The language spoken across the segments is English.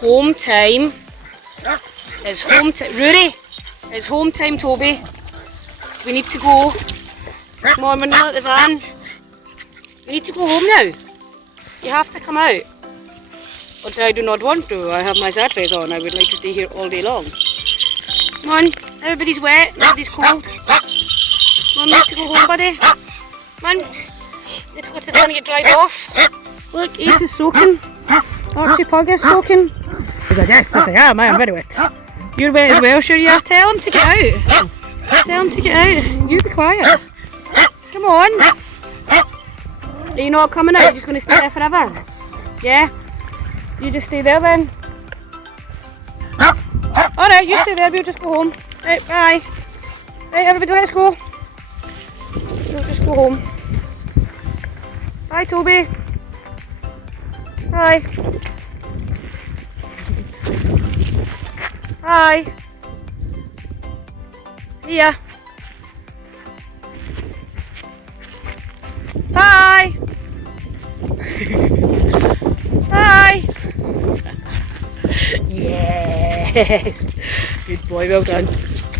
home time. It's home time. Rory, it's home time, Toby. We need to go. Come on, we're not at the van. We need to go home now. You have to come out. But I do not want to. I have my Saturdays on. I would like to stay here all day long. Come on, everybody's wet, everybody's cold. Come on, we need to go home, buddy. Come on. Need to go to the van and get dried off. Look, Ace is soaking. Archie Pug is soaking. He's like, yes, I am. I am very wet. You're wet as well, sure you are. Tell him to get out. Tell him to get out. You be quiet. Come on. Are you not coming out? You're just going to stay there forever? Yeah? You just stay there then. Alright, you stay there. We'll just go home. Right, bye. Right, everybody, let's go. We'll just go home. Bye, Toby. Bye. Bye. See ya. Bye. Bye. Yes. Good boy, well done.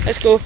Let's go.